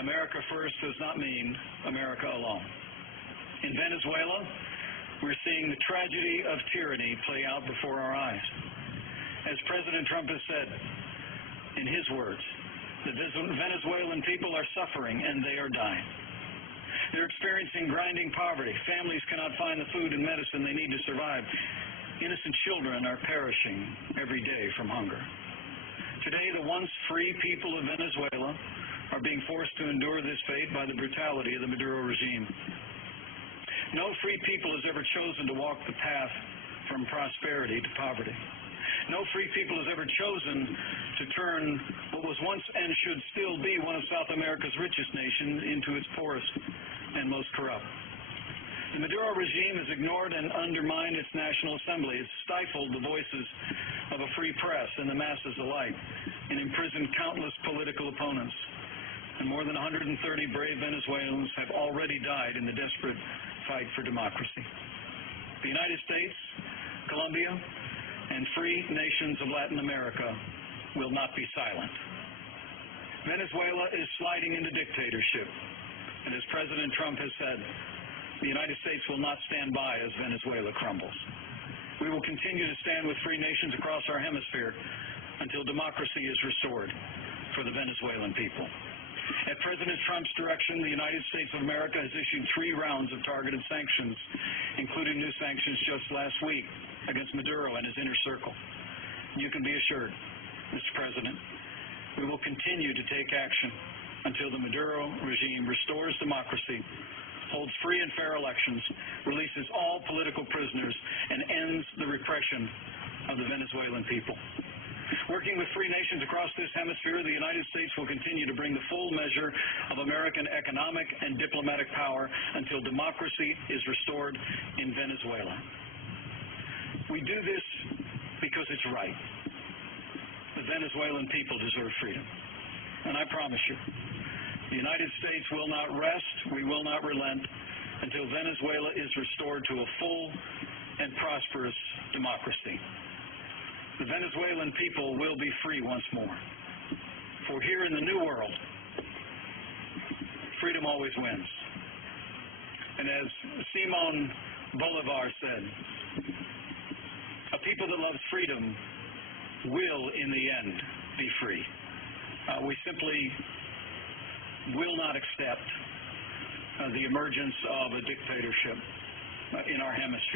America first does not mean America alone. In Venezuela, we're seeing the tragedy of tyranny play out before our eyes. As President Trump has said, in his words, the Venezuelan people are suffering and they are dying. They're experiencing grinding poverty. Families cannot find the food and medicine they need to survive. Innocent children are perishing every day from hunger. Today, the once free people of Venezuela are being forced to endure this fate by the brutality of the Maduro regime. No free people has ever chosen to walk the path from prosperity to poverty. No free people has ever chosen to turn what was once and should still be one of South America's richest nations into its poorest and most corrupt. The Maduro regime has ignored and undermined its National Assembly. It's stifled the voices of a free press and the masses alike, and imprisoned countless political opponents. And more than 130 brave Venezuelans have already died in the desperate fight for democracy. The United States, Colombia, and free nations of Latin America will not be silent. Venezuela is sliding into dictatorship, and as President Trump has said, the United States will not stand by as Venezuela crumbles. We will continue to stand with free nations across our hemisphere until democracy is restored for the Venezuelan people. At President Trump's direction, the United States of America has issued 3 rounds of targeted sanctions, including new sanctions just last week against Maduro and his inner circle. You can be assured, Mr. President, we will continue to take action until the Maduro regime restores democracy, holds free and fair elections, releases all political prisoners, and ends the repression of the Venezuelan people. Working with free nations across this hemisphere, the United States will continue to bring the full measure of American economic and diplomatic power until democracy is restored in Venezuela. We do this because it's right. The Venezuelan people deserve freedom. And I promise you, the United States will not rest, we will not relent, until Venezuela is restored to a full and prosperous democracy. The Venezuelan people will be free once more. For here in the New World, freedom always wins. And as Simon Bolivar said, a people that loves freedom will, in the end, be free. We simply will not accept the emergence of a dictatorship in our hemisphere.